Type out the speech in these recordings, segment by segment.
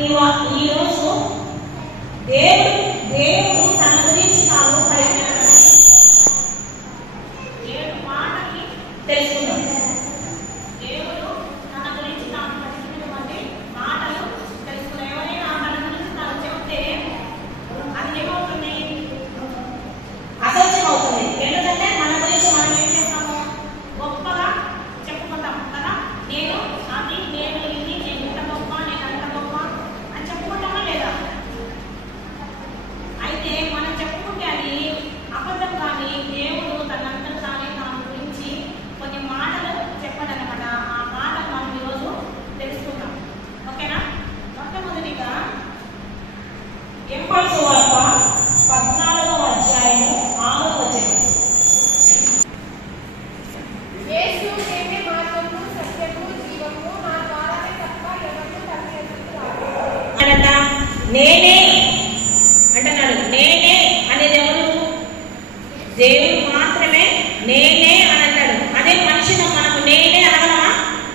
ఈరోజు దేవుడు తన గురించి తాను ఏడు మాటని తెలుసుకున్నాం. దేవుడు తన గురించి తాను పలికినటువంటి మాటలు తెలుసుకున్నాం. ఎవరైనా తన గురించి తాను చెప్తే అది ఏమవుతుంది? అసత్యం అవుతుంది. ఎందుకంటే మన గురించి మనం ఏం చేస్తాము? గొప్పగా చెప్పుకుంటాం కదా. నేను అది, నేను ఇది, నేను ఇంత గొప్ప, నేను అంత గొప్ప అని చెప్పుకుంటామా లేదా? అయితే మనం చెప్పుకుంటే అది అబద్ధం. కానీ దేవుడు తనంతట తానే తన గురించి కొన్ని మాటలు చెప్పాడనమాట. ఆ మాటలు మనం ఈరోజు తెలుసుకుందాం. ఓకేనా? మొట్టమొదటిగా యోహాను సువార్త 14వ అధ్యాయము 6వ వచనం. యేసు నేనే మార్గము, సత్యము, జీవము, నా ద్వారానే తప్ప ఎవరు తండ్రి యొద్దకు రారు. నేనే అంటున్నాడు. నేనే అనేది ఎవరు? దేవుడు మాత్రమే నేనే అని అంటాడు. అదే మనిషిని మనము నేనే అనగలమా?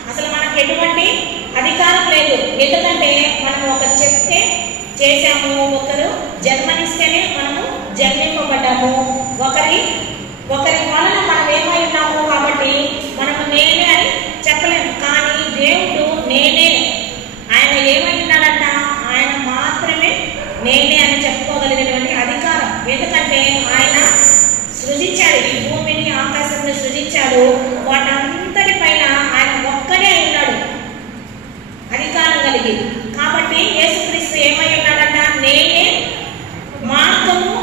అసలు మనకు ఎటువంటి అధికారం లేదు. ఎందుకంటే మనం ఒకరు చెప్తే చేశాము, ఒకరు జన్మనిస్తేనే మనము జన్మింపబడ్డాము, ఒకరి వలన మనం ఏమై ఉన్నాము. కాబట్టి మనము నేనే అని చెప్పలేము. కానీ దేవుడు నేనే, ఆయన ఏమై ఉన్నాడంట? ఆయన మాత్రమే నేనే అని చెప్పుకోగలిగినటువంటి అధికారం. ఎందుకంటే ఆయన సృజించాడు, ఈ భూమిని ఆకాశాన్ని సృజించాడు. వాటంతటి పైన ఆయన ఒక్కడే ఉన్నాడు అధికారం కలిగి. కాబట్టి యేసుక్రీస్తు ఏమై ఉన్నాడంట? నేనే మార్గము,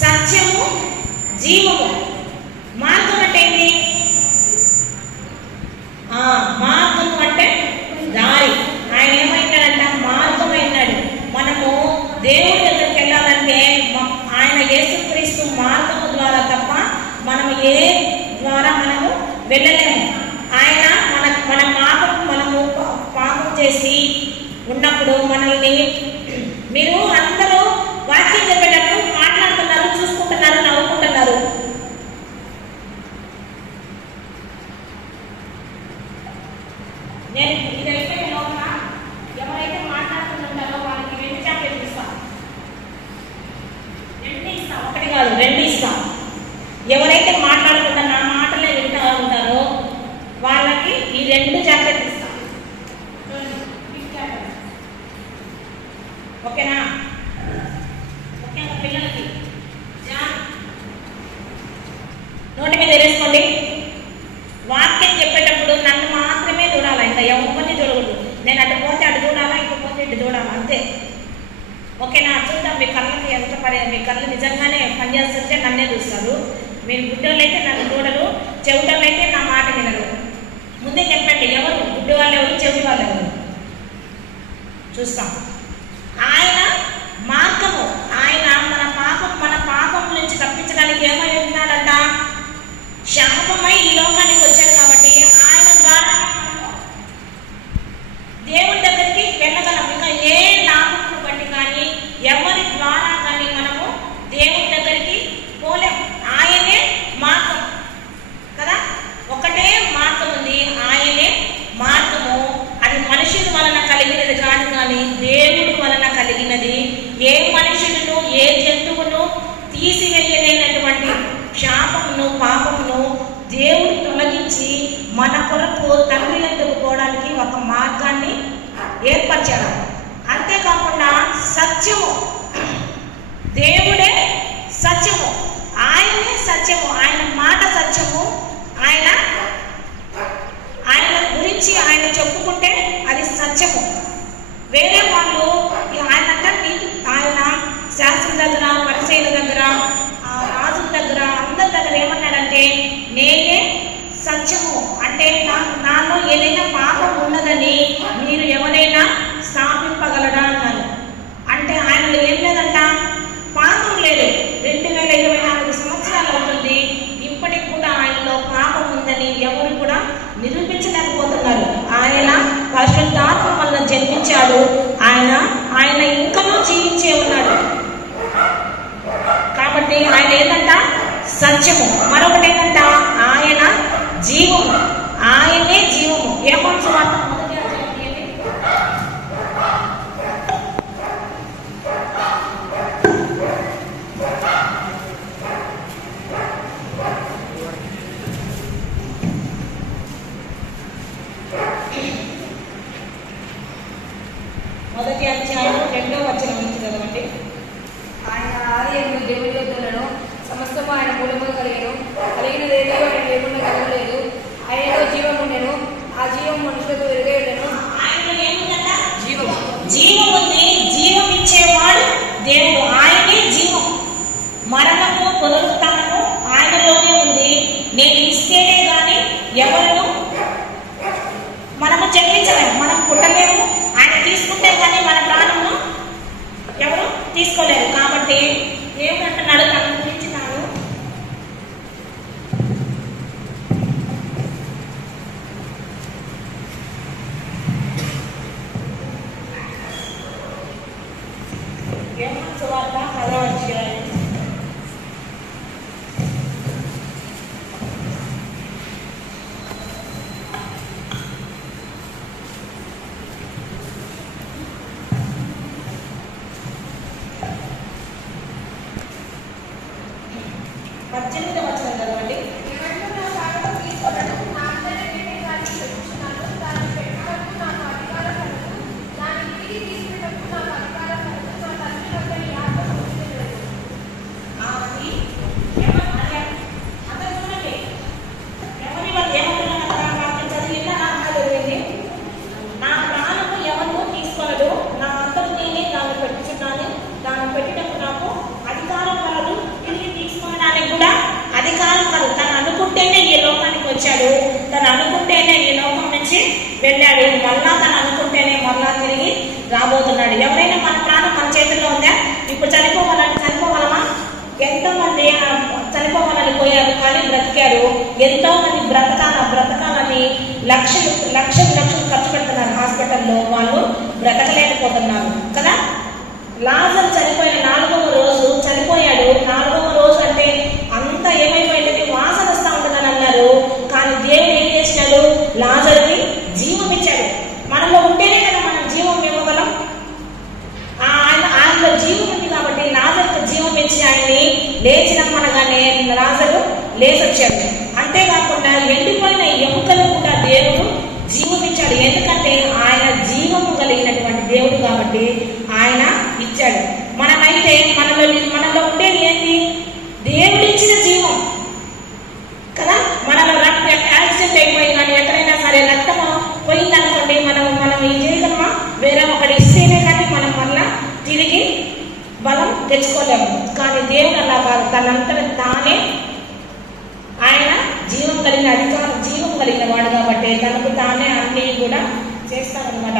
సత్యము, జీవము. మార్గం అంటే ఏంటి? మార్గము అంటే దారి. ఆయన ఏమైనాడంట? మార్గమైనాడు. మనము దేవుడి దగ్గరికి వెళ్ళాలంటే ఆయన యేసుక్రీస్తు మార్గము ద్వారా తప్ప మనము ఏ ద్వారా మనము వెళ్ళలేము. ఆయన మన మనము పాపం చేసి ఉన్నప్పుడు మనల్ని, మీరు అందరూ వాక్యం చెప్పేటప్పుడు మాట్లాడుతున్నారు, చూసుకుంటున్నారు, నవ్వుకుంటున్నారు. నేను ఇదైతే లోపల ఎవరైతే మాట్లాడుతుంటారో వాళ్ళకి 2 చాక్లెట్లు ఇస్తాను. 2 ఇస్తాం, 1 కాదు 2 ఇస్తాం. ఎవరైతే మాట్లాడుకుంటా నా మాటలే వింటూ ఉంటారో వాళ్ళకి ఈ 2 చాక్లెట్లు ఇస్తాం. ఓకేనా? ఓకేనా? పిల్లలకి నోటి మీద వేసుకోండి. వాక్యం చెప్పేటప్పుడు నన్ను మాత్రమే చూడాలా, ఇంకా ఎవరిని చూడకూడదు. నేను అటు పోతే అటు చూడాలా, ఇటు పోతే ఇటు చూడాలా, అంతే. ఓకేనా? చూద్దాం మీ కళ్ళకి ఎంత మీ కళ్ళు నిజంగానే పనిచేస్తుంటే నన్నే చూస్తారు. మీరు గుడ్డోళ్ళు అయితే నన్ను చూడరు, చెవిటోళ్ళు అయితే నా మాట వినరు. ముందే చెప్పండి, ఎవరు గుడ్డి వాళ్ళు ఎవరు, చెవి వాళ్ళు ఎవరు? చూస్తాం. ఆయన మార్గము, ఆయన మన పాపం నుంచి తప్పించడానికి ఏమై ఉన్నాడంట? శాపమై ఈ లోకానికి వచ్చాడు. కాబట్టి ఆయన ద్వారా దేవుడి దగ్గరికి వెళ్ళగలం. ఇంకా ఏ నామమును బట్టి కానీ ఎవరి ద్వారా కానీ మనము దేవుడి దగ్గరికి పోలేం. ఆయనే మార్గం కదా. ఒకటే మార్గం ఉంది, ఆయనే మార్గము. అది మనుషుల వలన కలిగినది కాదు, కానీ దేవుడి వలన కలిగినది. ఏ మనుషులను, ఏ జంతువును తీసివేయలేనటువంటి శాపమును, పాపమును దేవుడు తొలగించి మన కొరకు తండ్రి దగ్గరకు పోవడానికి ఒక మార్గాన్ని ఏర్పరిచాడు. అంతేకాకుండా సత్యము, దేవుడే సత్యము, ఆయనే సత్యము. ఆయన మాట సత్యము. ఆయన గురించి ఆయన చెప్పుకుంటే అది సత్యము. వేరే వాళ్ళు ఆయన శాస్త్రుల దగ్గర, పరిచయుల దగ్గర, రాజుల దగ్గర, అందరి దగ్గర ఏమన్నాడంటే నేనే సత్యము. అంటే నాలో ఏదైనా పాపం ఉన్నదని మీరు ఎవరైనా స్థాపింపగలడా అన్నారు. అంటే ఆయనలో ఏం లేదంట? పాపం లేదు. 2024 సంవత్సరాలు అవుతుంది, ఇప్పటికి కూడా ఆయనలో పాపం ఉందని ఎవరు కూడా నిరూపించలేకపోతున్నారు. ఆయన పరిశుద్ధాత్మ వల్ల జన్మించాడు. ఆయన ఇంకనూ జీవించే ఉన్నాడు. కాబట్టి ఆయన ఏంటంట? సత్యము. మరొకటి ఏంటంట? ఆయన జీవము. ఆయనే జీవము. యోహాను సువార్త 1వ అధ్యాయం మొదటి అధ్యాయం 2వ వచనం నుంచి చదవండి. ఆయన ఆలయంలో దేవుడి వద్దలను సమస్తము ఆయన మూలముగా కలిగినదేదో ఆయన లేకుండా కలగలేదు. ఆయనలో జీవం ఉండెను, ఆ జీవం మనుషులకు వెలుగైనను. ఆయనలో ఏముందట? జీవం ఉంది. జీవం ఇచ్చేవాడు దేవుడు. ఆయనే జీవం. మరణము పునరుత్థానము ఆయనలోనే ఉంది. నేను ఇస్తేనే కానీ ఎవరు మనము జన్మించలేము, మనం పుట్టలేము. ఆయన తీసుకుంటే కానీ మన ప్రాణము ఎవరు తీసుకోలేరు. కాబట్టి ఏమంటున్నాడు తన గురించి తాను యోహాను సువార్త 10వ అధ్యాయం 18వ వచనం చదవండి. ఎవరిలో నా భాగం తీసుకోవడం నా అంతనే నేనే దాన్ని చెప్పుచున్నాను. దాన్ని పెట్టుటకు నాకు అధికారం కలదు, దాన్ని తిరిగి తీసుకున్నప్పుడు నాకు అధికారం కలదు. నా తండ్రి వద్ద నీ ఆత్మ పొందుతున్నది. అది అంత చూడండి. ఎవరి వాళ్ళు ఏమంటున్నారు కదా, వాక్యం చదివిందా? నాకు చదివింది. నా ప్రాణము ఎవరు తీసుకోలేదు, నా అంతకు నేనే దాన్ని పెట్టుచున్నాను. దాన్ని పెట్టినప్పుడు నాకు అధికారం కలదు, తిరిగి తీసుకోవడానికి కూడా అధికారం కలదు. తను అనుకుంటేనే ఈ లోకానికి వచ్చాడు, తను అనుకుంటేనే ఈ లోకం నుంచి వెళ్ళాడు. మళ్ళా తను అనుకుంటేనే మళ్ళా తిరిగి రాబోతున్నాడు. ఎవరైనా మన ప్రాణం మన చేతుల్లో ఉందా? ఇప్పుడు చనిపోగలమా? ఎంతో మంది చనిపోవాలని పోయారు కానీ బ్రతికారు. ఎంతో మంది బ్రతకాలని లక్షలు ఖర్చు పెడుతున్నారు హాస్పిటల్లో. వాళ్ళు బ్రతకలేకపోతున్నారు కదా. లాజరు చనిపోయిన 4వ రోజు చనిపోయాడు. 4వ రోజు అంటే అంతా ఏమైపోయింది, వాసన వస్తూ ఉంటుందని అన్నారు. కానీ దేవుడు ఏం చేసినాడు? లాజరుకి జీవం ఇచ్చాడు. మనలో ఉంటేనే కదా మనం జీవం ఇవ్వగలం. ఆయనలో జీవం ఉంది కాబట్టి లాజరుకు జీవం ఇచ్చి ఆయన్ని లేచినమ్మనగానే లాజరు లేచొచ్చాడు. అంతేకాకుండా ఎండిపోయిన ఎముకలు కూడా దేవుడు జీవం ఇచ్చాడు. ఎందుకంటే ఆయన జీవము కలిగినటువంటి దేవుడు కాబట్టి ఆయన ఇచ్చాడు. మనమైతే మనలో ఉండేది ఏంటి? దేవుడు ఇచ్చిన జీవం కదా. మనలో యాక్సిడెంట్ అయిపోయి కానీ ఎక్కడైనా సరే రక్తం పోయిందనుకోండి, మనం ఈ చేయగలమా? వేరే ఒకటి ఇస్తేనే కానీ మనం మళ్ళా తిరిగి బలం తెచ్చుకోలేము. కానీ దేవుడు అలా కాదు, తనంతట తానే ఆయన జీవం కలిగిన వాడు కాబట్టి తనకు తానే అన్ని కూడా చేస్తానన్నమాట.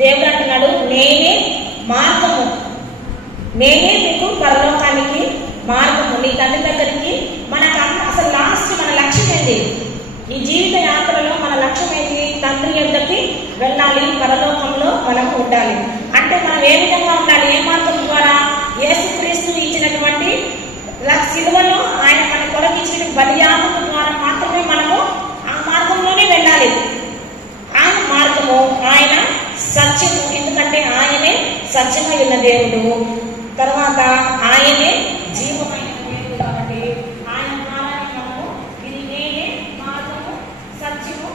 దేవుడు అంటున్నాడు, నేనే మార్గము, నేనే మీకు పరలోకానికి మార్గము, నీ తండ్రి దగ్గరికి. మనకు అసలు లాస్ట్ మన లక్ష్యం ఏంటి? ఈ జీవిత యాత్రలో మన లక్ష్యం ఏంటి? తండ్రి యొద్దకి వెళ్ళాలి, పరలోకంలో మనం ఉండాలి. అంటే మనం ఏ విధంగా ఉండాలి? ఏ మార్గం ద్వారా? యేసుక్రీస్తు ఇచ్చినటువంటి సిలువలో ఆయన మన కొరకు ఇచ్చిన బలియాగం ద్వారా మాత్రమే మనము ఆ మార్గంలోనే వెళ్ళాలి. ఆయన మార్గము, ఆయన సత్యము. ఎందుకంటే ఆయనే సత్యమై ఉన్న దేవుడు, తర్వాత ఆయనే జీవమైన దేవుడు కాబట్టి ఆయన ద్వారా మనము ఇది నేనే మార్గము, సత్యము.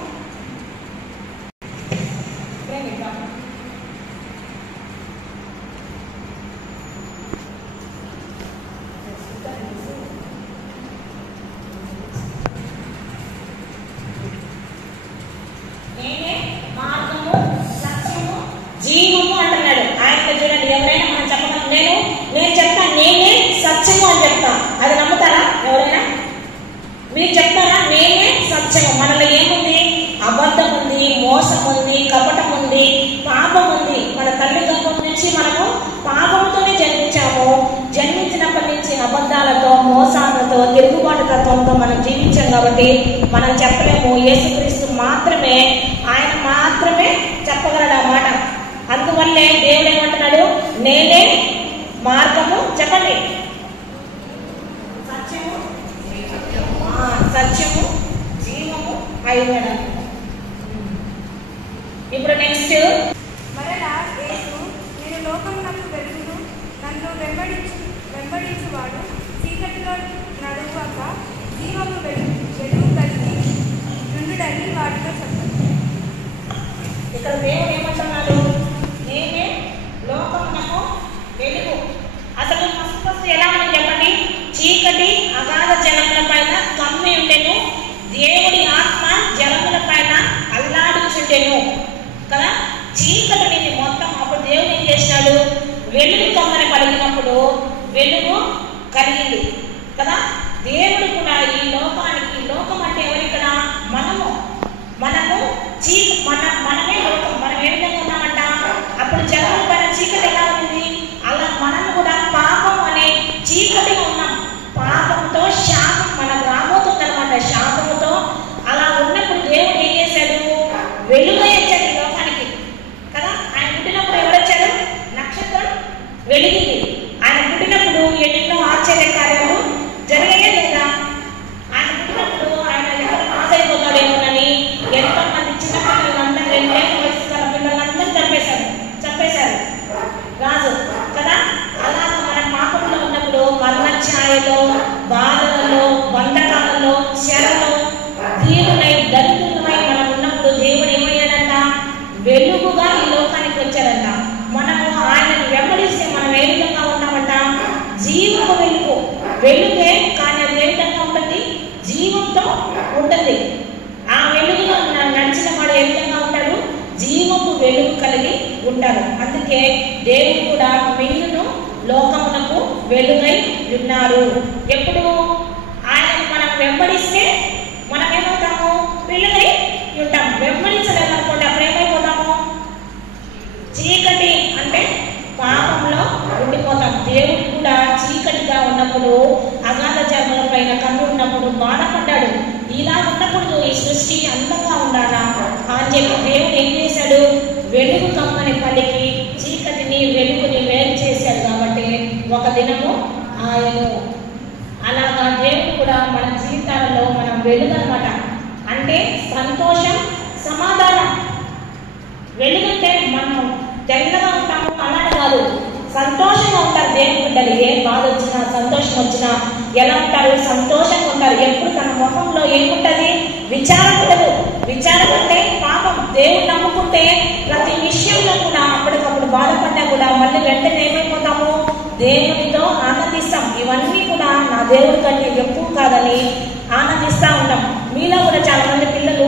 నేనే మార్గము, సత్యము, జీవము అంటున్నాడు. ఆయన చూడండి, ఎవరైనా మనం చెప్పగలం. నేను చెప్తాను నేనే సత్యము అని చెప్తాను. అది నమ్ముతారా? ఎవరైనా మీరు చెప్తారా? నేనే సత్యము. మనలో ఏముంది? అబద్ధం ఉంది, మోసం ఉంది, కపటం ఉంది, పాపం ఉంది. మన తల్లి గర్భం నుంచి మనము పాపంతోనే జన్మించాము. జన్మించినప్పటి నుంచి అబద్ధాలతో, మోసాలతో, తిరుగుబాటు తత్వంతో మనం జీవించాం కాబట్టి మనం చెప్పలేము. యేసుక్రీస్తు మాత్రమే, ఆయన మాత్రమే చెప్పగలడు ఆ మాట. అందువల్లే దేవుడు ఏమంటున్నాడు? నేనే మార్గము, చెప్పండి, సత్యము, జీవము అయినాడు. ఇప్పుడు నెక్స్ట్, మరలా యేసు, నేను లోకమునకు వెలుగును, నన్ను వెంబడించువాడు చీకటిలో నడువక జీవము వెలుగు కలిగి నుండుడని వాటితో చెప్పాడు. చీకటి అగాధ జలముల పైన కమ్మి ఉండెను, దేవుడి ఆత్మ జలముల పైన అల్లాడుచుండెను కదా. చీకటి నిండి మొత్తం. అప్పుడు దేవుడు ఏం చేసినాడు? వెలుగు కమ్మని పలికినప్పుడు వెలుగు కలిగింది కదా. దేవుడు కూడా ఈ లోకానికి, లోకం అంటే ఎవరు ఇక్కడ? మనమే లోకం. మనం ఏ విధంగా ఉన్నామంట? అప్పుడు జలముల పైన చీకటి ఎలా ఉంది? అలా మనం కూడా పాపం అనే చీకటిగా ఉన్నాం. పాపంతో శాపం మనకు రాబోతుంది అనమాట. శాపముతో అలా ఉన్నప్పుడు దేవుడు ఏం చేశాడు? వెలుగు ఇచ్చాడు ఈ లోకానికి కదా. ఆయన పుట్టినప్పుడు ఎవరు వచ్చారు? నక్షత్రం వెలిగింది. ఆయన పుట్టినప్పుడు ఎన్నో ఆశ్చర్య కార్యాలు జరిగాయే లేదా? ఆయన పుట్టినప్పుడు ఆయన ఎక్కడ పాస్ అయిపోతాడేమోనని ఎంతో మంది చిన్నపిల్లలందరూ, 2 ఏళ్ల వయసు గల పిల్లలందరూ చంపేశారు రాజు కదా. అలాగ మన పాపంలో ఉన్నప్పుడు మరణ ఛాయలో, బాధలలో, బంధకాలలో, శరలో, దీనులై దరిద్రులమై మనం ఉన్నప్పుడు దేవుడు ఏమయ్యాడంట? వెలుగుగా ఈ లోకానికి వచ్చాడంట. మనము ఆయనను వెంబడిస్తే మనం ఏ విధంగా ఉన్నామంట? జీవపు వెలుగు. వెలుగే, కానీ అది ఏ విధంగా ఉంటుంది? జీవంతో ఉంటుంది. ఆ వెలుగులో నడిచిన వాడు ఏ విధంగా ఉంటాడు? జీవపు వెలుగు కలిగి ఉంటారు. అందుకే దేవుడు కూడా మిన్నును లోకమునకు వెలుగై ఉన్నారు. ఎప్పుడు ఆయనను మనం వెంబడిస్తే మనం ఏమవుతాము? వెలుగై ఉంటాం. వెంబడించలేదనుకోండి, అప్పుడు ఏమైపోతాము? చీకటి అంటే పాపంలో ఉండిపోతాం. దేవుడు కూడా చీకటిగా ఉన్నప్పుడు, అగాధ జలముల పైన కన్ను ఉన్నప్పుడు బాధపడ్డాడు. ఇలా ఉండకూడదు, ఈ సృష్టి అందంగా ఉండాలా అని చెప్పి దేవుడు ఏం చేశాడు? వెలుగు కమ్మని పలికి చీకటిని వెలుగుని వేరు చేశాడు. కాబట్టి ఒక దినము ఆయన అలాగా దేవుడు కూడా మన జీవితాలలో మనం వెలుగు అనమాట. అంటే సంతోషం, సమాధానం. వెలుగంటే మనం తెల్లగా ఉంటాము అలానే కాదు, సంతోషంగా ఉంటారు దేవుని బిడ్డలు. ఏ బాధ వచ్చినా, సంతోషం వచ్చినా ఎలా ఉంటారు? సంతోషంగా ఉంటారు. ఎప్పుడు తన ముఖంలో ఏముంటది? విచారం ఉండదు. విచారం అంటే పాపం. దేవుడు నమ్ముకుంటే ప్రతి విషయంలో కూడా అప్పటికప్పుడు బాధపడ్డా కూడా మళ్ళీ వెంటనే ఏమైపోతాము? దేవునితో ఆనందిస్తాం. ఇవన్నీ కూడా నా దేవుడి కంటే ఎక్కువ కాదని ఆనందిస్తూ ఉంటాం. మీలో కూడా చాలా మంది పిల్లలు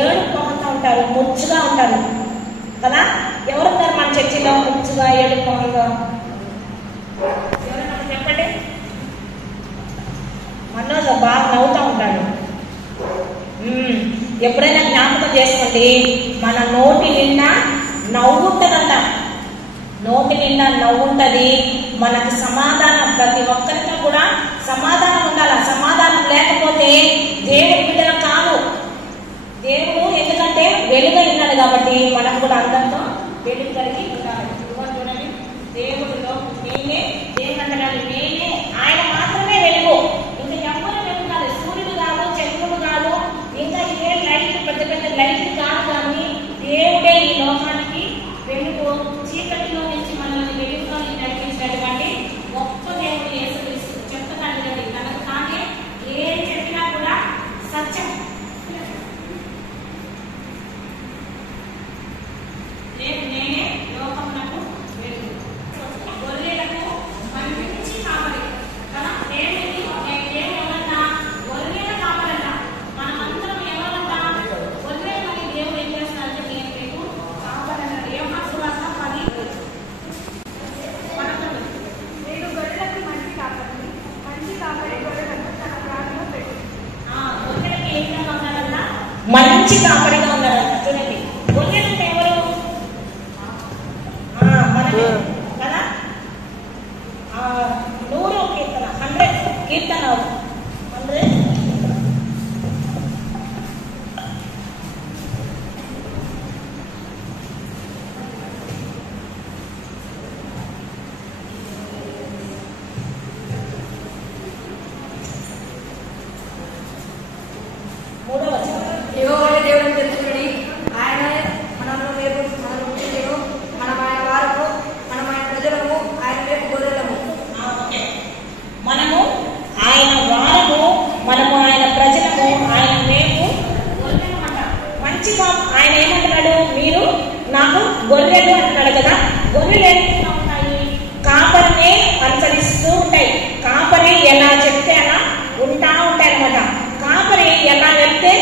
ఏడుకోకుండా ఉంటారు, ముచ్చుగా ఉంటారు కదా. ఎవరున్నారు మన చర్చిలో ముచ్చుగా, ఏడుకోగా? ఎవరన్నా చెప్పండి. మనోజ్ బాగా నవ్వుతూ ఉంటాడు. ఎప్పుడైనా జ్ఞాపకం చేసుకోండి, మన నోటి నిండా నవ్వు ఉంటుందంట. నోటి నిండా నవ్వు ఉంటుంది. మనకు సమాధానం, ప్రతి ఒక్కరితో కూడా సమాధానం ఉండాలి. సమాధానం లేకపోతే దేవుడి బిడ్డలు కాదు. దేవుడు ఎందుకంటే వెలుగై ఉన్నాడు కాబట్టి మనం కూడా అందరితో వెలుగు కలిగి ఉండాలి. చూడండి, దేవుడిలో నేనే, దేవుడు అంటున్నాడు నేనే, ఆయన మాత్రమే వెలుగు. ఇంకా ఎవరు వెలుగు కాదు. సూర్యుడు కాదు, చంద్రుడు కాదు, ఇంకా ఇవే లైట్, పెద్ద పెద్ద లైట్లు కాదు. కానీ దేవుడే ఈ లోకానికి వెలుగు. చీకటిలో నుంచి మనల్ని వెలుగులో నడిపించినటువంటి గొప్ప దేవుడు యేసుక్రీస్తు. చెప్తున్నాడు తనకు తానే ఏం చెప్పినా కూడా సత్యం. నేనే లోకమునకు వెలుగు. గొర్రెలకు మంచి కాపరి కదా. దేవుడు ఎవరన్నా? గొర్రెల కాపరట. మనమందరం ఎవరన్నా? గొర్రెలని దేవుడు ఏం చేస్తారంటే నేను మీకు కాపరన్నాడు. యోహాను సువార్త 10:11. నేను గొర్రెలకు మంచి కాపరిని, మంచి కాపరి గొర్రెలకు తన ప్రాణంలో పెట్టు. గొర్రెలకి ఏ విధంగా ఉన్నారన్న? మంచి కాపరిగా ఉన్నారంట. చూడండి, గొర్రెలంటే ఎవరు? మనమే కదా. 100 కీర్తన, 100 కీర్తన 100. యెహోవా దేవుడు తెలుసుకుని ఆయన మనము పుట్టినను, మనం ఆయన వారము, మనం ఆయన ప్రజలము, ఆయన వైపు గొర్రెలము. మనము ఆయన వారము, మనము ఆయన ప్రజలము, ఆయన మేము గొర్రెలమాట. మంచిగా ఆయన ఏమంటున్నాడు? మీరు నాకు గొర్రెలు అంటున్నాడు కదా. గొర్రెలు ఏ విధంగా ఉంటాయి? కాపరిని అనుసరిస్తూ ఉంటాయి. కాపరి ఎలా చెప్తే అలా ఉంటా ఉంటాయి అన్నమాట. కాపరి ఎలా వెళ్తే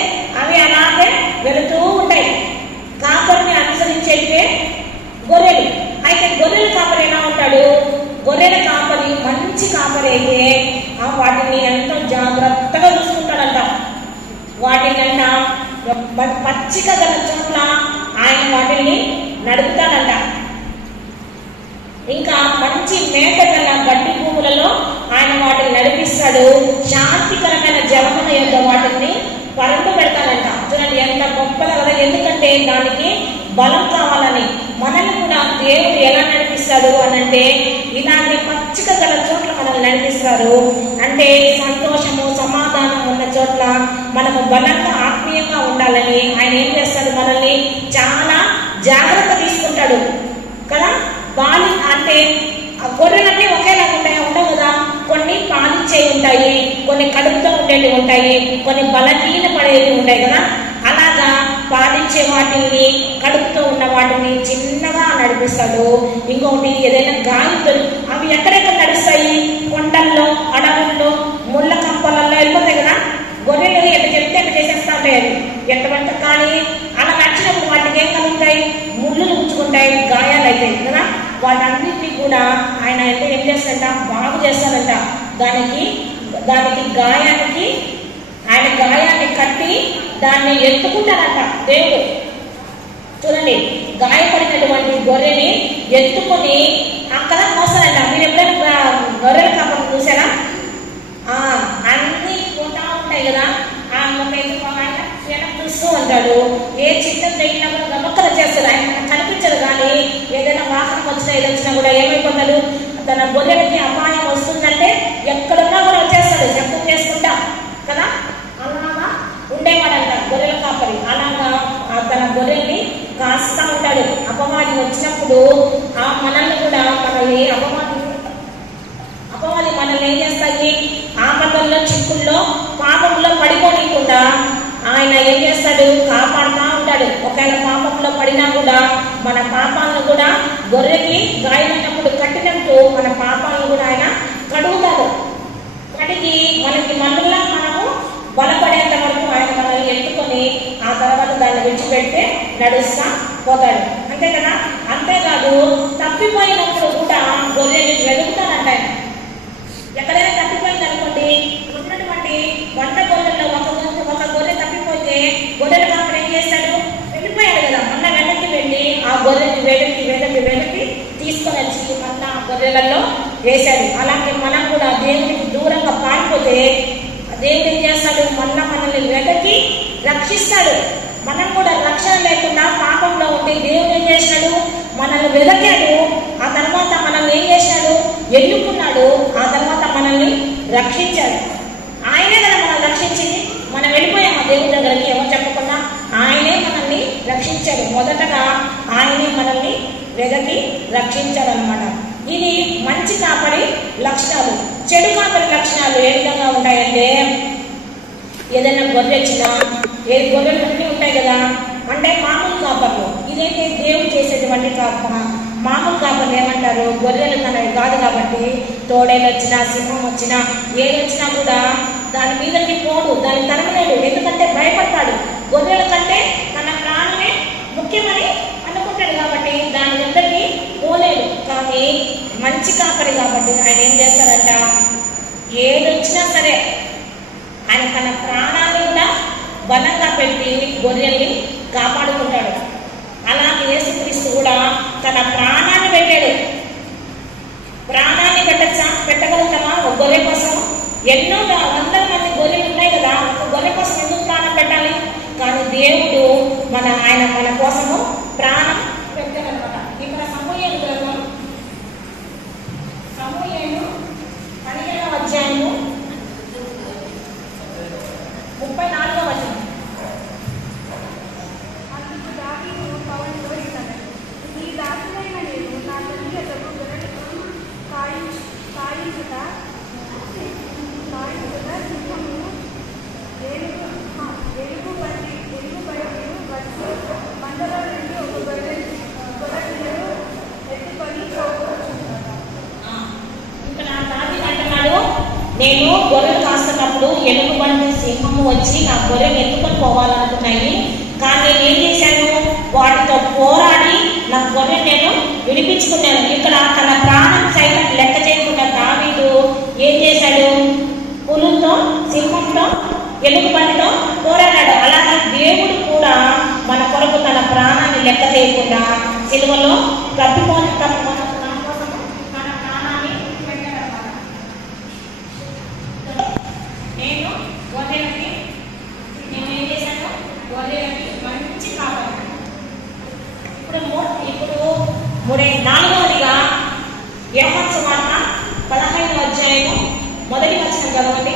అవి అలాగే వెళుతూ ఉంటాయి. కాపరిని అనుసరించే గొర్రెలు. అయితే గొర్రెల కాపరి ఎలా ఉంటాడు? గొర్రెల కాపరి మంచి కాపరి అయితే వాటిని ఎంతో జాగ్రత్తగా చూసుకుంటాడంట. వాటిని అంట పచ్చిక గల చోట్ల ఆయన వాటిని నడుపుతాడంట. ఇంకా మంచి మేత గల గడ్డి భూములలో ఆయన వాటిని నడిపిస్తాడు. శాంతికరమైన జలముల యొక్క వాటిని పరంటు పెడతాడంట. చూడండి ఎంత గొప్పగా కదా. ఎందుకంటే దానికి బలం కావాలని. మనల్ని కూడా దేవుడు ఎలా నడిపిస్తాడు అని అంటే ఇలాంటి పచ్చిక గల చోట్ల మనల్ని నడిపిస్తారు. అంటే సంతోషము సమాధానం ఉన్న చోట్ల మనము బలంగా ఆత్మీయంగా ఉండాలని ఆయన ఏం చేస్తాడు? మనల్ని చాలా జాగ్రత్త తీసుకుంటాడు కదా. బాలి అంటే గొర్రెలన్నీ ఒకేలాగా ఉంటాయి ఉండవు కదా. కొన్ని పాలిచ్చే ఉంటాయి, కొన్ని కడుపుతో ఉండేవి ఉంటాయి, కొన్ని బలహీన పడేవి ఉంటాయి కదా. అలాగా పాలిచ్చే వాటిని కడుపుతో ఉన్న వాటిని చిన్నగా నడిపిస్తాడు. ఇంకొకటి ఏదైనా గాలితో అవి ఎక్కడెక్కడ నడుస్తాయి? కొండల్లో, అడవుల్లో, ముళ్ళ కంపలలో వెళ్ళిపోతాయి కదా. గొర్రెలు ఎట్లా చెప్తే అట్లా చేసేస్తా ఉంటాయి. అవి ఎటువంటి కానీ అలా నడిచినప్పుడు వాటికి ఏం కలుగుతాయి? ముళ్ళు గుచ్చుకుంటాయి, గాయాలు అవుతాయి కదా. వాటన్నిటినీ కూడా ఆయన అయితే ఏం చేస్తాడంట? బాగు చేస్తాడంట. దానికి గాయానికి ఆయన గాయాన్ని కట్టి దాన్ని ఎత్తుకుంటాడంట దేవుడు. చూడండి, గాయపడినటువంటి గొర్రెని ఎత్తుకొని అక్కడ మోస్తాడంట. మీరు ఎప్పుడైనా గొర్రెల కాపం చూసారా? అన్ని పోతా ఉంటాయి కదా. చూస్తూ ఉంటాడు. ఏ చిత్తం తగిలినా కూడా గమక్కన చేస్తాడు. ఆయన కనిపించదు. కానీ ఏదైనా వాహనం వచ్చినా ఏది వచ్చినా కూడా ఏమైపోతాడు? తన గొర్రెలకి అపాయం వస్తుందంటే ఎక్కడున్నా కూడా వచ్చేస్తాడు శబ్దం చేసుకుంటా కదా. అలాగా ఉండేవాడంట గొర్రెల కాపరి. అలాగా తన గొర్రెల్ని కాస్తా ఉంటాడు. అపవాది వచ్చినప్పుడు మనల్ని కూడా అపవాది మనల్ని ఏం చేస్తాయి? ఆపదల్లో, చిక్కుల్లో, పాపంలో పడిపోనీయకుండా ఆయన ఏం చేస్తాడు? కాపాడుతూ ఉంటాడు. ఒకవేళ పాపంలో పడినా కూడా మన పాపాలను కూడా గొర్రెకి గాయమైనప్పుడు కట్టినట్టు మన పాపాలను కూడా ఆయన కడుగుతాడు. కడిగి మనకి మళ్ళా మనము బలపడేంత వరకు ఆయన మనల్ని ఎత్తుకొని ఆ తర్వాత దాన్ని విడిచిపెడితే నడుస్తా పోతాడు. అంతే కదా. అంతేకాదు తప్పిపోయినప్పుడు కూడా గొర్రెని వెతుకుతాడంట ఆయన. ఎక్కడైనా తప్పిపోయింది అనుకోండి, ఉన్నటువంటి 100 గొర్రెల్లో ఒక గొర్రె తప్పిపోతే గొర్రెల కాపరి ఏం చేస్తాడు? వెళ్ళిపోయాడు కదా. మొన్న వెనక్కి వెళ్ళి ఆ గొర్రెని వెనక్కి తీసుకొని వచ్చి మళ్ళీ ఆ గొర్రెలలో వేశాడు. అలాగే మనం కూడా దేవునికి దూరంగా పారిపోతే దేవుడు ఏం చేస్తాడు? మళ్ళా మనల్ని వెనక్కి రక్షిస్తాడు. మనం కూడా రక్షణ లేకుండా పాపంలో ఉంటే దేవుడు ఏం చేశాడు? మనల్ని వెదకాడు. ఆ తర్వాత మనల్ని ఏం చేశాడు? ఎన్నుకున్నాడు. ఆ తర్వాత మనల్ని రక్షించాడు. ఆయనే కదా మనల్ని రక్షించింది. మనం వెళ్ళిపోయాము దేవుడి దగ్గరికి ఎవరు చెప్పకుండా. ఆయనే మనల్ని రక్షించాడు. మొదటగా ఆయనే మనల్ని వెదకి రక్షించాడు అనమాట. ఇది మంచి కాపరి లక్షణాలు. చెడు కాపరి లక్షణాలు ఏ విధంగా ఉంటాయంటే, ఏదైనా గొర్రె వచ్చినా గొర్రెలు అన్నీ ఉంటాయి కదా. అంటే మామూలు కాపర్లు. ఇదైతే దేవుడు చేసేటువంటి మామూలు కాపర్లు ఏమంటారు? గొర్రెలు తనవి కాదు కాబట్టి తోడేలు వచ్చినా, సింహం వచ్చినా, ఏది వచ్చినా కూడా దాని మీదకి పోడు, దాన్ని తరమలేడు. ఎందుకంటే భయపడతాడు. గొర్రెల కంటే తన ప్రాణమే ముఖ్యమని అనుకుంటాడు కాబట్టి దాని దగ్గరికి పోలేడు. కానీ మంచి కాపరి కాబట్టి ఆయన ఏం చేస్తాడంట? ఏది వచ్చినా సరే ఆయన తన ప్రాణాన్ని కూడా బలంగా పెట్టి గొర్రెల్ని కాపాడుకుంటాడు. అలాగే యేసుక్రీస్తు కూడా తన ప్రాణాన్ని పెట్టాడు. ప్రాణాన్ని పెట్టగలుగుతామా ఒక గొర్రె కోసం? ఎన్నో 100 మంది గొర్రెలు ఉన్నాయి కదా. ఒక గొర్రె కోసం ఎందుకు ప్రాణం పెట్టాలి? కానీ దేవుడు ఆయన మన కోసము ప్రాణం పెట్టాడనమాట. ఇక్కడ సమూయేలు గ్రంథం, సమూయేలు 12వ అధ్యాయము 34వ వచనం. అందుకు దావీదు పౌలుతో ఇట్లనెను, నీ దాసుడైన నేను నా తండ్రి యొద్దకు గొర్రెలను కాయించుట సింహమును ఎలుగు బయలు వచ్చి మందలో నుండి ఒక గొర్రె పిల్లను ఎత్తుకొని పోగొట్టుచున్నాడు. నేను గొర్రెలు కాస్తున్నప్పుడు ఎలుగుబంటి సింహము వచ్చి నా గొర్రెలు ఎత్తుకొని పోవాలనుకున్నాయి. కానీ నేను ఏం చేశాను? వాటితో పోరాడి నా గొర్రెలు నేను విడిపించుకున్నాను. ఇక్కడ తన ప్రాణం సైతం లెక్క చేయకుండా దావీదు ఏం చేశాడు? పులుతో, సింహంతో, ఎలుగుబంటితో పోరాడాడు. అలాగే దేవుడు కూడా మన కొరకు తన ప్రాణాన్ని లెక్క చేయకుండా సిలువలో కప్పిపోని తన ప్రాణాన్ని పెట్టాడన్నమాట. నేను గొర్రెలకి నేనేం చేశాను? గొర్రెలకి మంచి కాపాడు. ఇప్పుడు నాలుగవదిగా యోహాను సువార్త 15వ అధ్యాయము 1వ వచనం చదవండి.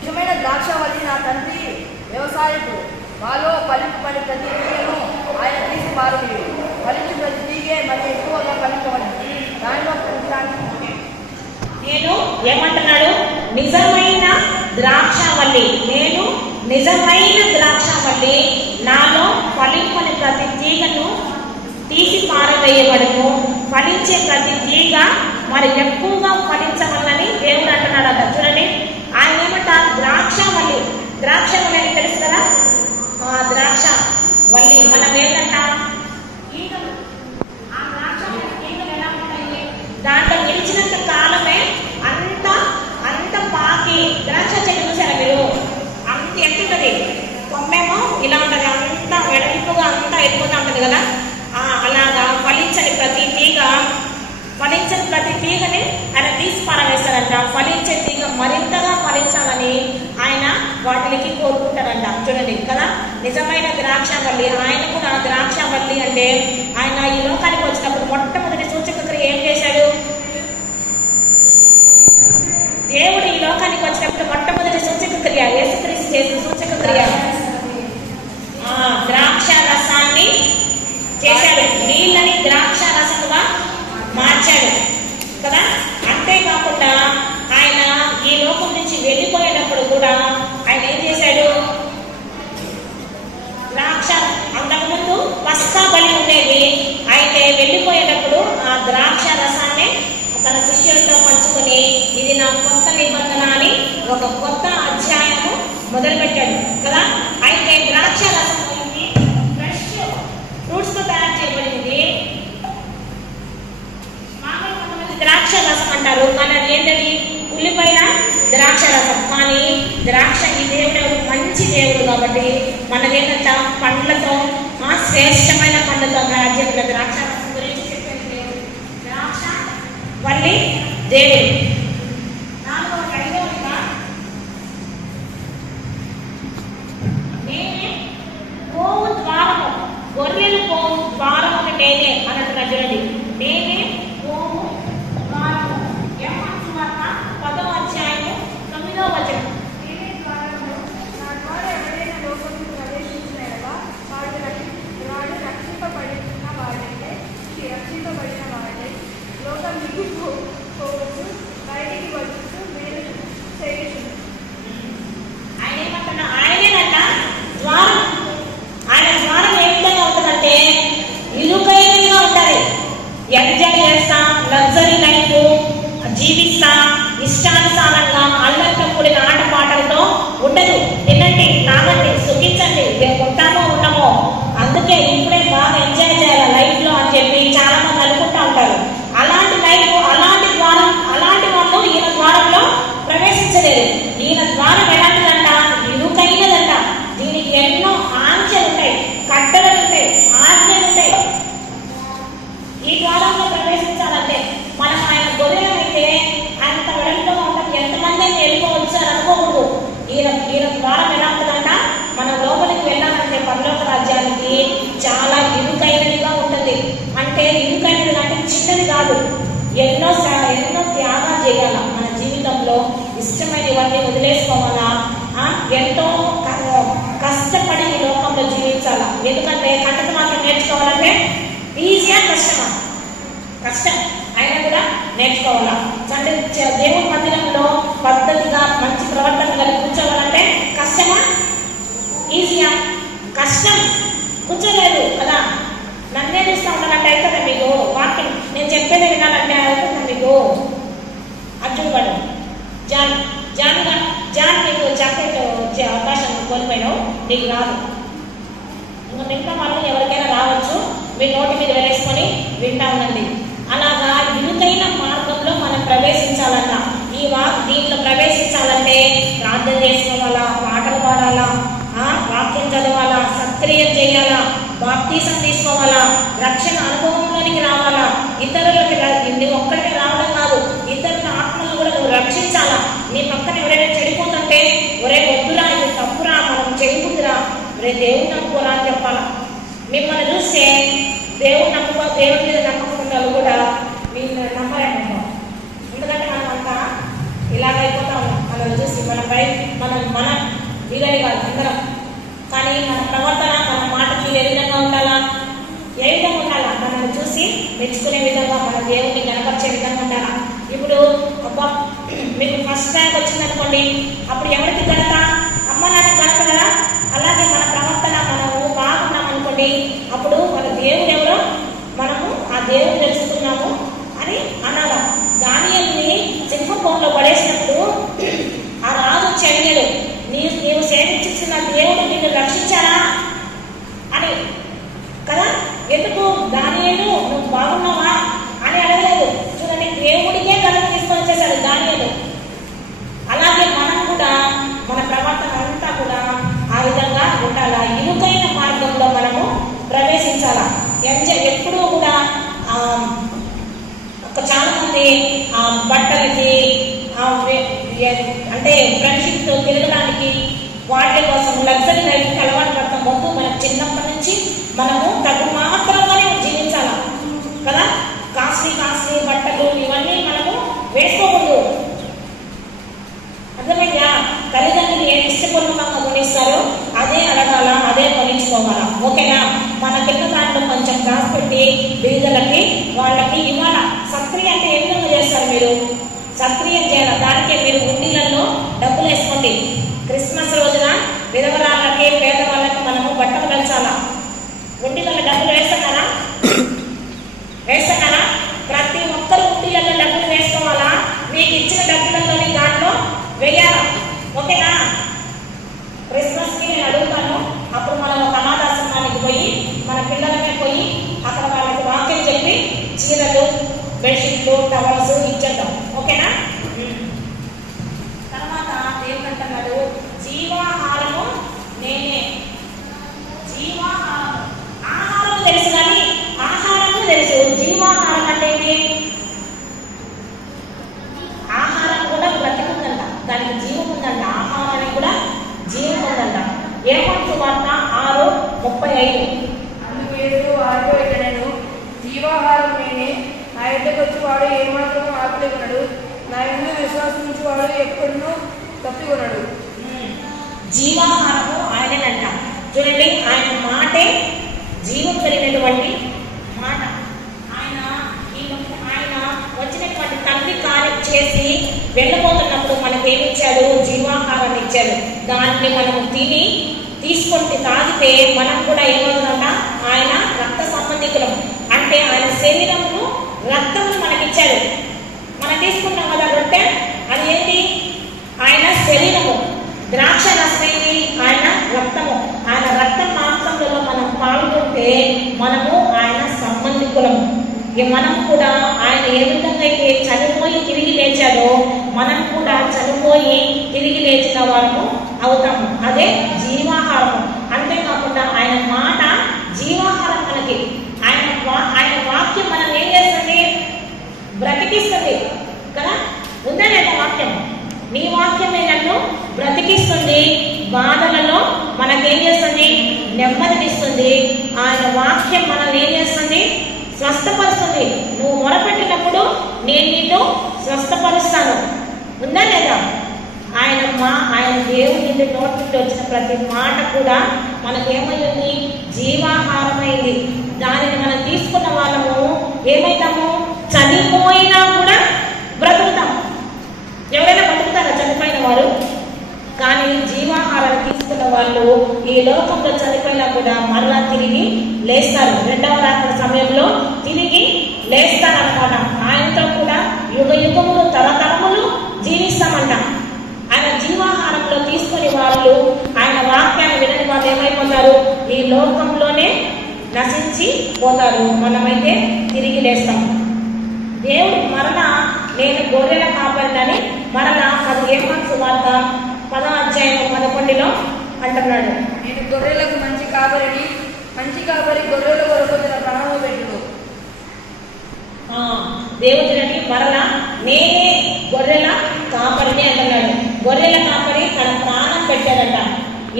నిజమైన ద్రాక్షవల్లి నా తండ్రి వ్యవసాయకుడు, మాలో ఫలింపు పడి ప్రతి తీగను ఆయన తీసి పారవేయు. ఫలించు ప్రతి తీగే మరి ఎక్కువగా ఫలించవలెను. దానిలో ఫలించడానికి నేను ఏమంటున్నాడు? నిజమైన ద్రాక్షవల్లి, నేను నిజమైన ద్రాక్షవల్లి, నాలో ఫలింపని ప్రతి తీగను తీసి పారవేయబడును. ఫలించే ప్రతి తీగ మరి ఎక్కువగా ఫలించవలని దేవుడు అంటున్నాడు అంట. చూడండి, ఆయన ఏమంటారు? ద్రాక్షవల్లి. ద్రాక్షవల్లి అని తెలుసు కదా? ద్రాక్షవల్లి మనం ఏంటంట? ఈగలు. ఆ ద్రాక్షవల్లి ఈగలు ఎలా ఉంటాయి? దాంట్లో నిలిచినంత కాలమే అంత పాకి. ద్రాక్ష చెట్టు చూసారా మీరు? అంత ఎత్తుంటది, కొమ్మేమో ఇలా ఉంటది, అంత వెడల్పుగా అంతా ఎత్తుకుంటా ఉంటది కదా. అలాగా ఫలించని ప్రతి తీగని ఆయన తీసి పారవేస్తారంట. ఫలించే తీగ మరింతగా ఫలించాలని ఆయన వాటికి కోరుకుంటారంట. చూడండి కదా, నిజమైన ద్రాక్షవల్లి. ఆయన కూడా ద్రాక్షవల్లి అంటే ఆయన ఈ లోకానికి వచ్చినప్పుడు మొట్టమొదటి సూచక క్రియ ఏం చేశాడు? దేవుడు ఈ లోకానికి వచ్చినప్పుడు మొట్టమొదటి సూచక క్రియ యేసుక్రీస్తు చేసిన సూచక క్రియ ద్రాక్ష రసాన్ని చేశాడు. నీళ్ళని ద్రాక్ష రసముగా మార్చాడు కదా. అంతేకాకుండా ఆయన ఈ లోకం నుంచి వెళ్ళిపోయేటప్పుడు కూడా ఆయన ఏం చేశాడు? ద్రాక్ష, అంతకుముందు పస్కా బలి ఉండేది, అయితే వెళ్ళిపోయేటప్పుడు ఆ ద్రాక్ష రసాన్ని తన శిష్యులతో పంచుకొని ఇది నా కొత్త నిబంధన అని ఒక కొత్త అధ్యాయము మొదలుపెట్టాడు కదా. అయితే ద్రాక్ష రసం ఫ్రెష్ ఫ్రూట్స్ తో తయారు చేయబడింది. ద్రాక్ష రసం అంటారు, కానీ అది ఏంటది? ఉల్లిపాయ ద్రాక్ష రసం. కానీ ద్రాక్ష ఈ దేవుడు మంచి దేవుడు కాబట్టి మనదేంటంట? పండ్లతో, శ్రేష్టమైన పండ్లతో తయారు చేసిన ద్రాక్ష రసం గురించి చెప్పేది దేవుడు. ద్రాక్ష వల్లి దేవుడు. నేనే పోవు ద్వారము, గొర్రెలు పోవు ద్వారము నేనే అన్నట్టుగా చూడండి. నేనే పోవు ద్వారము. యోహాను సువార్త 10వ అధ్యాయము 9వ వచనం. నేనే ద్వారము, నా ద్వారా ఎవరైనా లోకంలో ప్రవేశించిన ఎడల వాడు రక్షింపబడిన వాడైతే లోకం మిగిలిపోవచ్చు, బయటికి వచ్చు మేలు చేయొచ్చు. ఆయన ఏమంటున్నా? ఆయనేనంట ద్వారం. ఆయన ద్వారం ఏ విధంగా ఉంటుందంటే ఇరుకైనగా ఉంటుంది. ఎంజాయ్ చేస్తా, లగ్జరీ లైఫ్ జీవిస్తా, ఇష్టానుసారంగా అల్లరితో కూడిన ఆటపాటలతో ఉండదు. తినండి, తాగండి, సుఖించండి, ఉంటామో ఉండమో, అందుకే ఇప్పుడే బాగా ఎంజాయ్ చేయాలి లైఫ్ లో అని చెప్పి చాలా మంది అనుకుంటా ఉంటారు. అలాంటి లైఫ్, అలాంటి ద్వారం, అలాంటి వాళ్ళు ఈయన ద్వారంలో ప్రవేశించలేదు. ఈయన ద్వారం ఎలాంటిదంట? ఇరుకైనదంట. దీనికి ఎన్నో ఆంక్షలు ఉంటాయి, కట్టడలు ఉంటాయి, ఆజ్ఞలు ఉంటాయి. ఈ ద్వారంలో ప్రవేశించాలంటే మనం ఆయన గొర్రెలమైతే అంత వెడల్పుగా ఉంటుంది, ఎంతమంది అయితే వెళ్ళిపోవచ్చు అని అనుకోకూడదు. ఈయన ద్వారం ఎలా ఉంటుందంట? మనం లోపలికి వెళ్ళాలంటే పరలోక రాజ్యానికి చాలా ఇరుకైనదిగా ఉంటుంది. అంటే ఇరుకైనది అంటే చిన్నది కాదు. ఎన్నో త్యాగాలు చేయాలా మన జీవితంలో, ఇష్టమైనవన్నీ వదిలేసుకోవాలా, ఎంతో కష్టపడి ఈ లోకంలో జీవించాలా. ఎందుకంటే కంటత మాత్రం నేర్చుకోవాలంటే ఈజీగా కష్టమా? కష్టం అయినా కూడా నేర్చుకోవాలా. అంటే దేవుడి మందిరంలో పద్ధతిగా మంచి ప్రవర్తన కలిగి కూర్చోవాలంటే కష్టమా? ఈజీయా? కష్టం. కూర్చోలేదు కదా. నన్నే చూస్తూ ఉండాలంటే అవుతుందా మీకు? వాకింగ్ నేను చెప్పేది వినాలంటే అవుతుందా మీకు? అర్జున్ గడు వింటా ఉండండి. అలాగా ఇరుకైన మార్గంలో మనం ప్రవేశించాలన్న దీంట్లో ప్రవేశించాలంటే ప్రార్థన చేసుకోవాలా, పాటలు పాడాలా, వాక్యం చదవాలా, సత్క్రియం చేయాలా, బాప్తీసం తీసుకోవాలా, రక్షణ అనుభవంలోనికి రావాలా, ఇతరులకి నువ్వు ఒక్కడికి రావడం కాదు, ఇతరుల ఆత్మలను కూడా నువ్వు రక్షించాలా. నీ పక్కన ఎవరైనా చెడిపోతుంటే ఒరే వద్దురా, ఇది తప్పురా, మనం చెడిపోతురా, ఒరే దేవుడు నమ్ముకోరా అని చెప్పాలా. మిమ్మల్ని చూస్తే దేవుడు దేవుడి మీద నమ్మకం ఉండాలి కూడా వీళ్ళు నమ్మలేమో. ఎందుకంటే మనం అంతా ఇలాగైపోతా ఉన్నాం. మనల్ని చూసి మన వీలని కాదు అందరం. కానీ మన ప్రవర్తన, మన మాట తీరు ఏ విధంగా ఉండాలా, ఏ విధంగా ఉండాలా, మనల్ని చూసి మెచ్చుకునే విధంగా, మన దేవుడిని కనపరిచే విధంగా ఉండాలా. ఇప్పుడు అబ్బా మీకు ఫస్ట్ ర్యాంక్ వచ్చిందనుకోండి, అప్పుడు ఎవరికి ఘనత? అమ్మ నాన్న ఘనత కదా. అలాగే మన ప్రవర్తన, మనము బాగున్నాం అనుకోండి, అప్పుడు మన దేవుడు ఎవరో మనము ఆ దేవుడు తెలుసుకున్నాము అని అనాలా. దానియల్ని సింహకోణంలో పడేసినప్పుడు ఆ రాజు చెయ్యడు, నీవు సేవించిన దేవుడు నిన్ను రక్షించారా అని కదా. ఎందుకు దానియేలు నువ్వు బాగున్నావా అని అడగలేదు. చూడండి, దేవుడికే ఘనత తీసుకొని వచ్చేసాడు దానియేలు. అలాగే మనం కూడా మన ప్రవర్తన అంతా కూడా ఆ విధంగా ఉండాలా. ఇరుకైన మార్గంలో మనము ప్రవేశించాలా. ఎప్పుడూ కూడా చాలా మంది బట్టలకి అంటే ఫ్రెండ్షిప్ తో తిరగడానికి వాటి కోసం లగ్జరీ లైఫ్కి అలవాటు పడతాం. ముందు మనకు చిన్నప్పటి నుంచి మనము తగు మాత్రంగానే జీవించాలా కదా. కాస్ట్లీ బట్టలు ఇవన్నీ మనము వేసుకోకూడదు. అర్థమైందా? తల్లిదండ్రులు ఏం ఇష్టపూర్వకంగా కొనిస్తారో అదే అడగాల, అదే కొనించుకోవాలా. ఓకేనా? మన కింద దాంట్లో కొంచెం దాచిపెట్టి బీదలకి వాళ్ళకి ఇవాళ సత్క్రియ అంటే ఏ విధంగా చేస్తారు మీరు? సత్క్రియం చేయాలి. దానికే మీరు ఉండిలలో డబ్బులు వేసుకోండి. క్రిస్మస్ రోజున విధవరాళ్ళకి, పేదవాళ్ళకి మనము బట్టలు పెంచాలా. ఉండిలలో డబ్బులు వేస్తున్నారా? ప్రతి ఒక్కరు ఉండిలలో డబ్బులు వేసుకోవాలా. మీకు ఇచ్చిన డబ్బులలోని దాంట్లో వేయాలా. ఓకేనా? క్రిస్మస్ కి నేను అడుగుతాను. అప్పుడు మనం ఒక అనాథాశ్రమానికి పోయి మన పిల్లలమే పోయి అక్కడ వాళ్ళకి వాక్యం చెప్పి చీరలు, బెడ్షీట్లు, టవల్స్ ఇచ్చేద్దాం. ఓకేనా? తర్వాత ఏమంటున్నాడు? జీవాహారము నేనే. జీవాహారము, ఆహారం తెలుసు కానీ ఆహారము తెలుసు. జీవాహారం అంటే ఆహారం కూడా బ్రతికుందంట, దానికి జీవం ఉందంట. ఆహారానికి కూడా జీవం ఉందంట. యోహాను సువార్త 6:35. అందుకు యేసు వారితో ఇట్లనెను, జీవాహారం నేనే, నా యొద్దకు వచ్చువాడు ఏమాత్రం ఆకలి కొనడు, నా యందు విశ్వాసించువాడు ఎప్పుడూ తప్పికొనడు. జీవాహారము ఆయనంట. చూడండి, ఆయన మాటే జీవం కలిగినటువంటి మాట. ఆయన వచ్చినటువంటి తండ్రి కార్యం చేసి వెళ్ళబోతున్నప్పుడు మనకు ఏమిచ్చాడు? జీవాహారాన్ని ఇచ్చాడు. దాన్ని మనము తీసుకొని తాగితే మనం కూడా ఏమవుతుందంట? ఆయన రక్త సంబంధికులం. అంటే ఆయన శరీరము, రక్తము మనకిచ్చాడు. మనం తీసుకున్నాం కదా రొట్టె, అది ఏంటి? ఆయన శరీరము. ద్రాక్ష రసమైంది ఆయన రక్తము. ఆయన రక్త మాంసంలో మనం పాల్గొంటే మనము ఆయన సంబంధికులము. మనం కూడా ఆయన ఏ విధంగా అయితే చనిపోయి తిరిగి లేచాడో మనం కూడా చనిపోయి తిరిగి లేచిన వారము అవుతాము. అదే జీవాహారము. అంతేకాకుండా ఆయన మాట జీవాహారం మనకి. ఆయన వాక్యం మనం ఏం చేస్తుంది? బ్రతికిస్తుంది కదా. ఉందా లేదా వాక్యం? నీ వాక్యమే నన్ను బ్రతికిస్తుంది. బాధలలో మనకేం చేస్తుంది? నెమ్మదినిస్తుంది. ఆయన వాక్యం మనల్ని ఏం చేస్తుంది? స్వస్థపరుస్తుంది. నువ్వు మొరపెట్టినప్పుడు నేను నిన్ను స్వస్థపరుస్తాను. ఉందా లేదా? ఆయన దేవుడి నుండి నోటి నుండి వచ్చిన ప్రతి మాట కూడా మనకేమైంది? జీవాహారమైంది. దానిని మనం తీసుకున్న వాళ్ళము ఏమైతాము? చనిపోయినా కూడా బ్రతుకుతాం. ఎవరైనా బతుకుతారా చనిపోయిన వారు? కానీ జీవాహారాన్ని తీసుకున్న వాళ్ళు ఈ లోకంలో చనిపోయినా కూడా మరలా తిరిగి లేస్తారు. రెండవ రాత్రి సమయంలో తిరిగి లేస్తారన్నమాట. ఆయనతో కూడా యుగ యుగములు, తరతరములు జీవిస్తామంట. ఆయన జీవాహారంలో తీసుకుని వాళ్ళు, ఆయన వాక్యాన్ని వినని వాళ్ళు ఏమైపోతారు? ఈ లోకంలోనే నశించి పోతారు, మనమైతే తిరిగి లేస్తాం. దేవుడు మరలా నేను గొర్రెల కాపరినని మరలా 17వ సువార్త 10:11 అంటున్నాడు. నేను గొర్రెలకు మంచి కాపరిని, మంచి కాపరి గొర్రెల కొరకు తన ప్రాణము పెట్టుడు. దేవుడిని మరలా నేనే గొర్రెల కాపరిని అంటున్నాడు. గొర్రెల కాపరి తన ప్రాణం పెట్టాడట.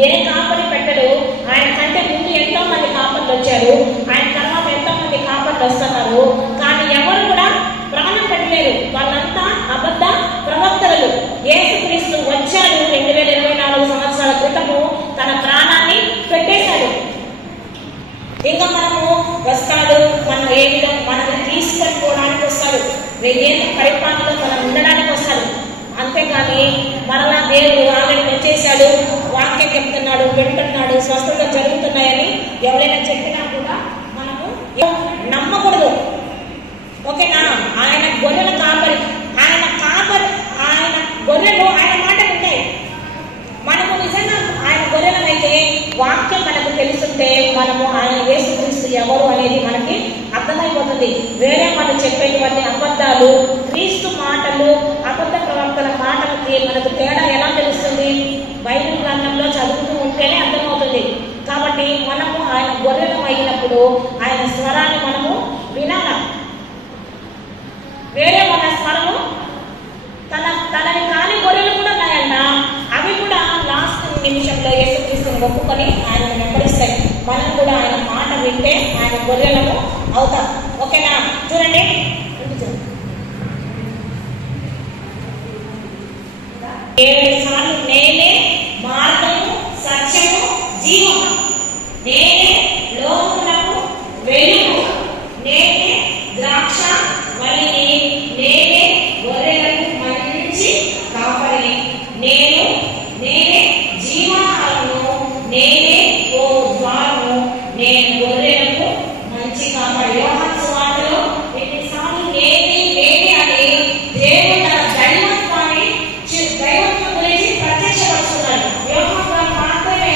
ఏ కాపరి పెట్టడు? ఆయన కంటే ముందు ఎంతో మంది కాపర్లు వచ్చారు, ఆయన తర్వాత ఎంతో మంది కాపర్లు వస్తున్నారు, కానీ ఎవరు కూడా ప్రాణం పెట్టలేరు. వాళ్ళంతా అబద్ధ ప్రవక్తలు. యేసుక్రీస్తు వచ్చాడు 2024 సంవత్సరాల క్రితము, తన ప్రాణాన్ని పెట్టేశాడు. ఇంకా మనము వస్తాడు, మనం ఏమిటో మనల్ని తీసుకెళ్ళిపోవడానికి వస్తాడు, 1000 ఏళ్ళ పరిపాలనలో మనం ఉండడానికి వస్తాడు. అంతేకాని మరలా దేవుడు ఆమెను వచ్చేసాడు, వాక్యం చెప్తున్నాడు, వింటున్నాడు, స్వస్థత జరుగుతున్నాయని ఎవరైనా చెప్పినా కూడా మనము నమ్మకూడదు. ఓకేనా? ఆయన గొర్రెల కాపరి, ఆయన గొర్రెలు ఆయన మాట వింటాయి. మనము నిజంగా ఆయన గొర్రెలమైతే వాక్యం మనకు తెలుసుంటే మనము ఆయన యేసుక్రీస్తు ఎవరు అనేది మనకి అర్థమైపోతుంది. వేరే వాళ్ళు చెప్పేటువంటి అబద్ధాలు, క్రీస్తు మాటలు, అబద్ధ ప్రవక్తల మాటలకి మనకు తేడా ఎలా తెలుస్తుంది? బైబిల్ గ్రంథంలో చదువుతూ ఉంటేనే అర్థమవుతుంది. కాబట్టి మనము ఆయన గొర్రెలం అయినప్పుడు ఆయన స్వరాన్ని మనము వినాల. వేరే వాళ్ళ స్వరము తనని కాని గొర్రెలు కూడా ఉన్నాయంట, అవి కూడా లాస్ట్ నిమిషంలో యేసుక్రీస్తుని ఒప్పుకొని ఆయన వెంబడిస్తాయి. మనం కూడా ఆయన మాట వింటే ఆయన గొర్రెలను అవుతాం. ఓకేనా? చూడండి, 7 సార్లు నేనే మార్గము, సత్యము, జీవము, నేనే లోకములకు వెలుగు, నేనే ద్రాక్ష వల్లిని, నేనే గొర్రెలకు మంచి కాపరిని, నేనే జీవనాలను, నేనే ఓ ద్వారము, నేను గొర్రెలకు మంచి కాపరి. యోహాను సువార్తలో 8 సార్లు నేనే అని దేవుడు తన దైవత్వం గురించి ప్రత్యక్షపరుచున్నాడు. యోహాను గారు మాత్రమే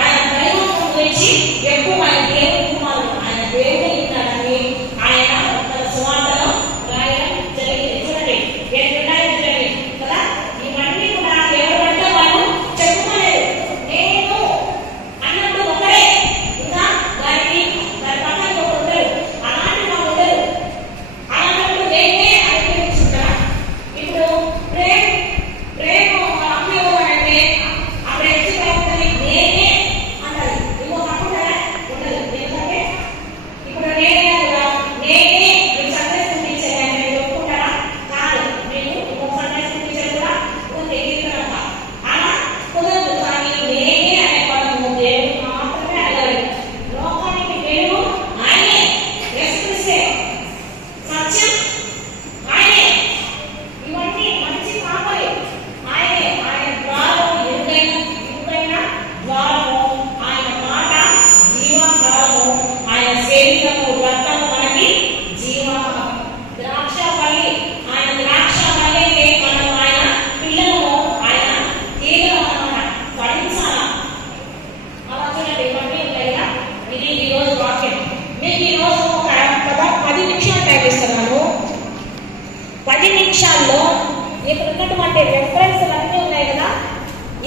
ఆయన దైవత్వం గురించి ఎక్కువ ఆయన దేవుడు కుమారుడు, ఆయన దేవుడు ఉన్నాడని ఆయన తన సువార్తలో రాయడం జరిగింది. చూడండి, ఎట్లున్నాయో చూడండి కదా. ఇవన్నీ కూడా ఎవరంటే వాళ్ళు చెప్పుకోలేదు. నేను అన్నట్టు ఒకరే, ఇంకా దాని పక్కన ఒకరు ఉండరు, అలాంటి వాళ్ళు ఉండరు. అలాంటప్పుడు నేనే అనిపించుకుంటా. ఇప్పుడు ప్రేమ అమ్మ అంటే అప్పుడు ఎత్తుకుంటుంది, నేనే అంటారు. ఇంకొక అప్పుడు ఉండదు. ఎందుకంటే ఇప్పుడు నేనే కూడా నేనే మీకు సందేశం ఇచ్చాను, నేను ఒప్పుకుంటారా? కాదు, నేను ఇంకొక సందేశం ఇచ్చాను కూడా ఉంది ఎదుగుతారంట. అలా కుదరదు. కానీ నేనే అనే పదము దేవుడు మాత్రమే అడగలేదు. లోకానికి వెలుగు ఆయనే, యేసుక్రీస్తే. సత్యం ఆయనే, ఇవన్నీ మంచి కాపరి ఆయనే. ఆయన ద్వారము ఇరుకైన ద్వారము, ఆయన మాట జీవకాలము, ఆయన శరీరము రక్తము మనకి జీవము. ద్రాక్షవల్లి, ఆయన ద్రాక్షవల్లి అయితే మనం ఆయన పిల్లలము, ఆయన తీగలు అన్నమాట, ఫలించాలా. అలా చూడండి, ఇవన్నీ ఉంటాయి కదా. ఇది ఈరోజు వాక్యం. మీకు ఈరోజు ఒక 10 నిమిషాలు టైం ఇస్తున్నాను. 10 నిమిషాల్లో ఇక్కడ ఉన్నటువంటి రెఫరెన్స్లు అన్నీ ఉన్నాయి కదా,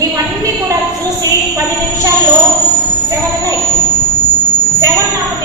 ఇవన్నీ కూడా చూసి 10 నిమిషాల్లో 7 ఉన్నాయి. 7 నాకు